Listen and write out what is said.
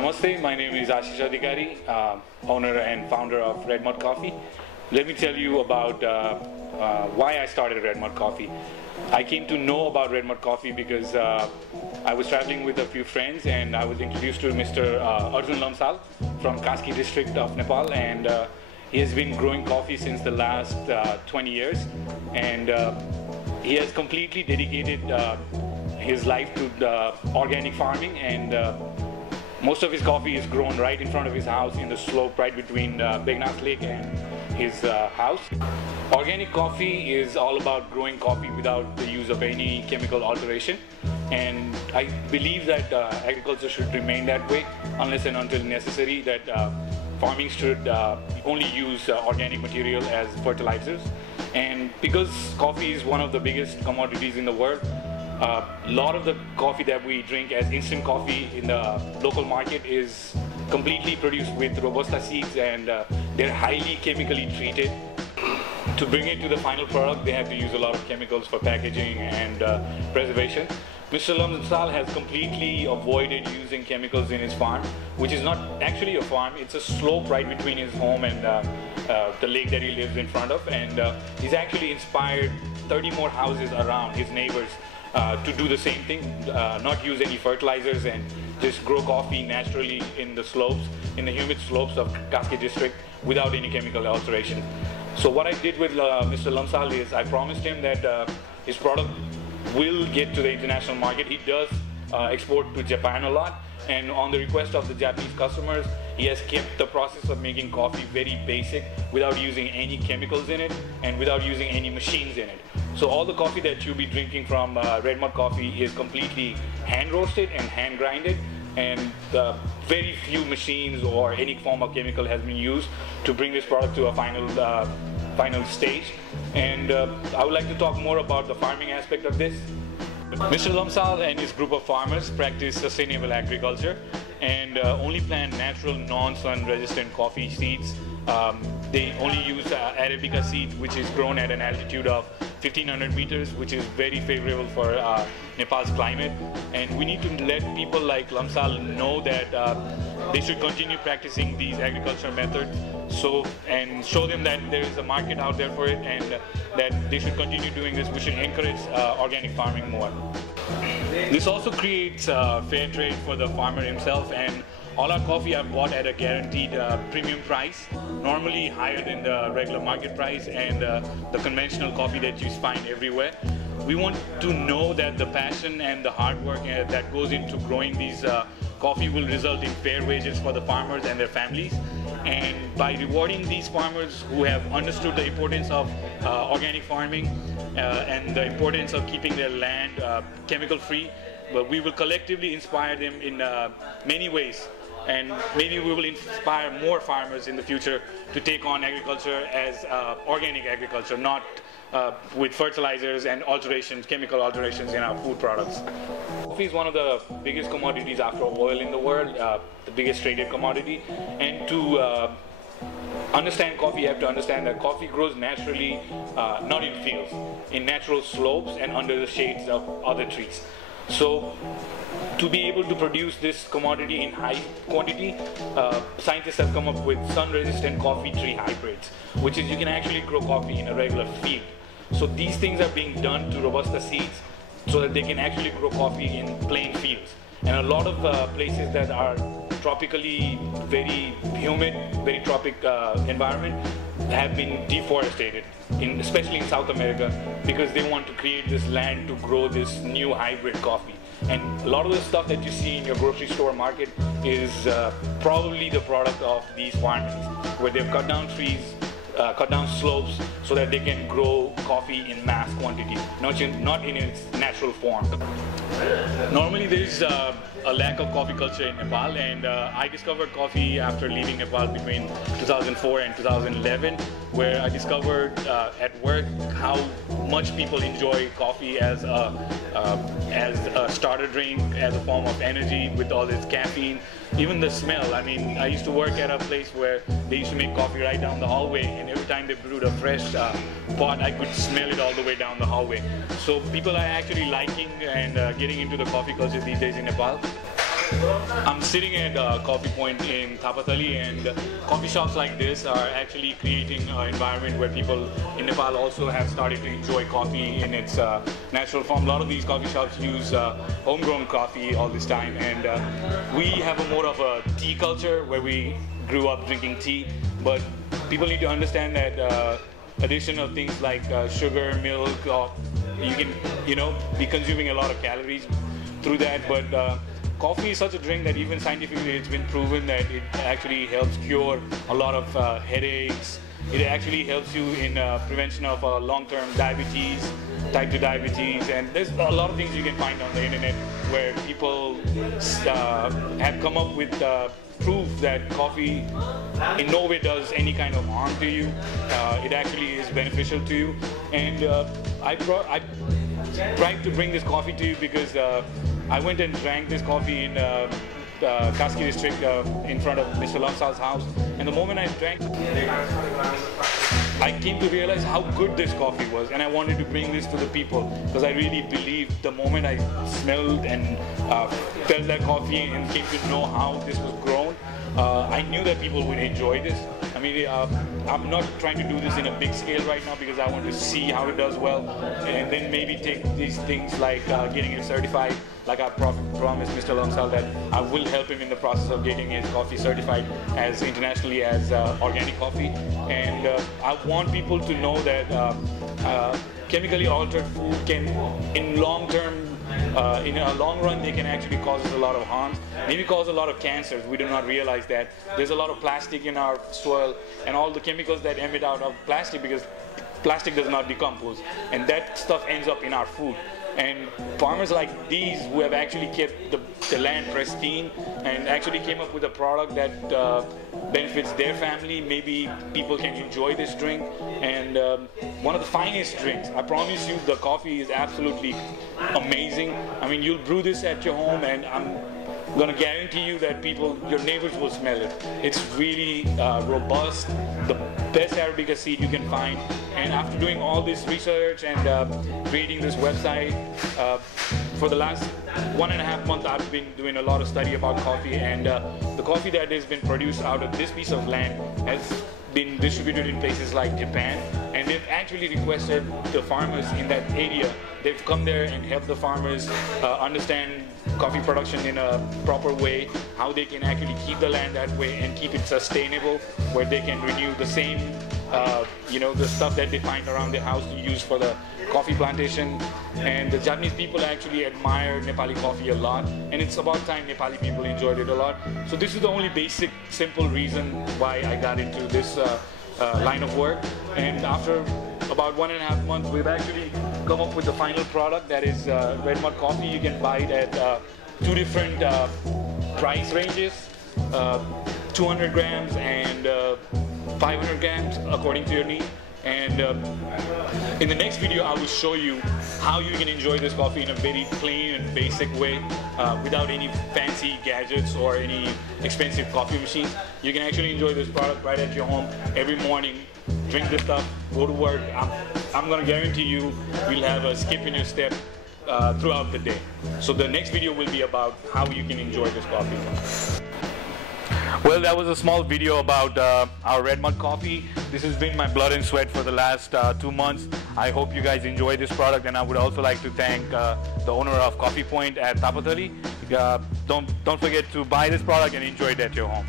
Namaste, my name is Aashish Adhikari, owner and founder of RedMud Coffee. Let me tell you about why I started RedMud Coffee. I came to know about RedMud Coffee because I was traveling with a few friends and I was introduced to Mr. Arjun Lamsal from Kaski district of Nepal, and he has been growing coffee since the last 20 years, and he has completely dedicated his life to organic farming, and most of his coffee is grown right in front of his house in the slope right between Begnas Lake and his house. Organic coffee is all about growing coffee without the use of any chemical alteration, and I believe that agriculture should remain that way unless and until necessary, that farming should only use organic material as fertilizers. And because coffee is one of the biggest commodities in the world, a lot of the coffee that we drink as instant coffee in the local market is completely produced with Robusta seeds, and they're highly chemically treated. To bring it to the final product, they have to use a lot of chemicals for packaging and preservation. Mr. Lamsal has completely avoided using chemicals in his farm, which is not actually a farm, it's a slope right between his home and the lake that he lives in front of, and he's actually inspired 30 more houses around, his neighbors, to do the same thing, not use any fertilizers and just grow coffee naturally in the slopes, in the humid slopes of Kaski district without any chemical alteration. So what I did with Mr. Lamsal is I promised him that his product will get to the international market. He does export to Japan a lot, and on the request of the Japanese customers, he has kept the process of making coffee very basic without using any chemicals in it and without using any machines in it. So all the coffee that you'll be drinking from RedMud Coffee is completely hand roasted and hand grinded, and very few machines or any form of chemical has been used to bring this product to a final stage. And I would like to talk more about the farming aspect of this. Mr. Lamsal and his group of farmers practice sustainable agriculture and only plant natural non-sun resistant coffee seeds. They only use Arabica seed, which is grown at an altitude of 1500 meters, which is very favorable for Nepal's climate. And we need to let people like Lamsal know that they should continue practicing these agriculture methods, and show them that there is a market out there for it, and that they should continue doing this. We should encourage organic farming more. This also creates fair trade for the farmer himself, and all our coffee are bought at a guaranteed premium price, normally higher than the regular market price and the conventional coffee that you find everywhere. We want to know that the passion and the hard work that goes into growing these coffee will result in fair wages for the farmers and their families. And by rewarding these farmers who have understood the importance of organic farming and the importance of keeping their land chemical free, but we will collectively inspire them in many ways, and maybe we will inspire more farmers in the future to take on agriculture as organic agriculture, not with fertilizers and alterations, chemical alterations in our food products. Coffee is one of the biggest commodities after oil in the world, the biggest traded commodity, and to understand coffee, you have to understand that coffee grows naturally, not in fields, in natural slopes and under the shades of other trees. So to be able to produce this commodity in high quantity, scientists have come up with sun-resistant coffee tree hybrids, which is you can actually grow coffee in a regular field. So these things are being done to Robusta seeds so that they can actually grow coffee in plain fields. And a lot of places that are tropically very humid, very tropic environment have been deforested, especially in South America, because they want to create this land to grow this new hybrid coffee. And a lot of the stuff that you see in your grocery store market is probably the product of these farmers, where they've cut down trees, cut down slopes so that they can grow coffee in mass quantity, not in its natural form. Normally there is a lack of coffee culture in Nepal, and I discovered coffee after leaving Nepal between 2004 and 2011, where I discovered at work how much people enjoy coffee as a starter drink, as a form of energy with all its caffeine. Even the smell, I mean, I used to work at a place where they used to make coffee right down the hallway, and every time they brewed a fresh pot, I could smell it all the way down the hallway. So people are actually liking and getting into the coffee culture these days in Nepal. I'm sitting at Coffee Point in Thapatali, and coffee shops like this are actually creating an environment where people in Nepal also have started to enjoy coffee in its natural form. A lot of these coffee shops use homegrown coffee all this time, and we have more of a tea culture where we grew up drinking tea, but people need to understand that addition of things like sugar, milk, you can be consuming a lot of calories through that, but coffee is such a drink that even scientifically it's been proven that it actually helps cure a lot of headaches. It actually helps you in prevention of long-term diabetes, type 2 diabetes, and there's a lot of things you can find on the internet where people have come up with proof that coffee in no way does any kind of harm to you. It actually is beneficial to you, and I tried to bring this coffee to you because I went and drank this coffee in Kaski district in front of Mr. Lamsal's house, and the moment I drank, I came to realize how good this coffee was, and I wanted to bring this to the people because I really believed the moment I smelled and felt that coffee and came to know how this was grown, I knew that people would enjoy this. I mean, I'm not trying to do this in a big scale right now because I want to see how it does well, and then maybe take these things like getting it certified. Like I promised Mr. Lamsal that I will help him in the process of getting his coffee certified as internationally as organic coffee. And I want people to know that chemically altered food can, in in a long run, they can actually cause us a lot of harms, maybe cause a lot of cancers. We do not realize that. There's a lot of plastic in our soil and all the chemicals that emit out of plastic, because plastic does not decompose, and that stuff ends up in our food. And farmers like these who have actually kept the land pristine and actually came up with a product that benefits their family, maybe people can enjoy this drink. And one of the finest drinks. I promise you, the coffee is absolutely amazing. I mean, you'll brew this at your home, and I'm gonna guarantee you that your neighbors will smell it. It's really robust, the best Arabica seed you can find. And after doing all this research and creating this website, for the last 1.5 months, I've been doing a lot of study about coffee, and the coffee that has been produced out of this piece of land has been distributed in places like Japan, and they've actually requested the farmers in that area. They've come there and helped the farmers understand coffee production in a proper way, how they can actually keep the land that way and keep it sustainable, where they can renew the same, the stuff that they find around their house to use for the coffee plantation. And the Japanese people actually admire Nepali coffee a lot, and it's about time Nepali people enjoyed it a lot. So this is the only basic, simple reason why I got into this line of work. And after about 1.5 months, we've actually come up with the final product, that is RedMud coffee. You can buy it at 2 different price ranges, 200 grams and 500 grams according to your need. And in the next video, I will show you how you can enjoy this coffee in a very plain and basic way, without any fancy gadgets or any expensive coffee machines. You can actually enjoy this product right at your home every morning. Drink this stuff, go to work. I'm gonna guarantee you'll have a skip in your step throughout the day. So the next video will be about how you can enjoy this coffee. Well, that was a small video about our RedMud coffee. This has been my blood and sweat for the last 2 months. I hope you guys enjoy this product, and I would also like to thank the owner of Coffee Point at Thapatali. Don't forget to buy this product and enjoy it at your home.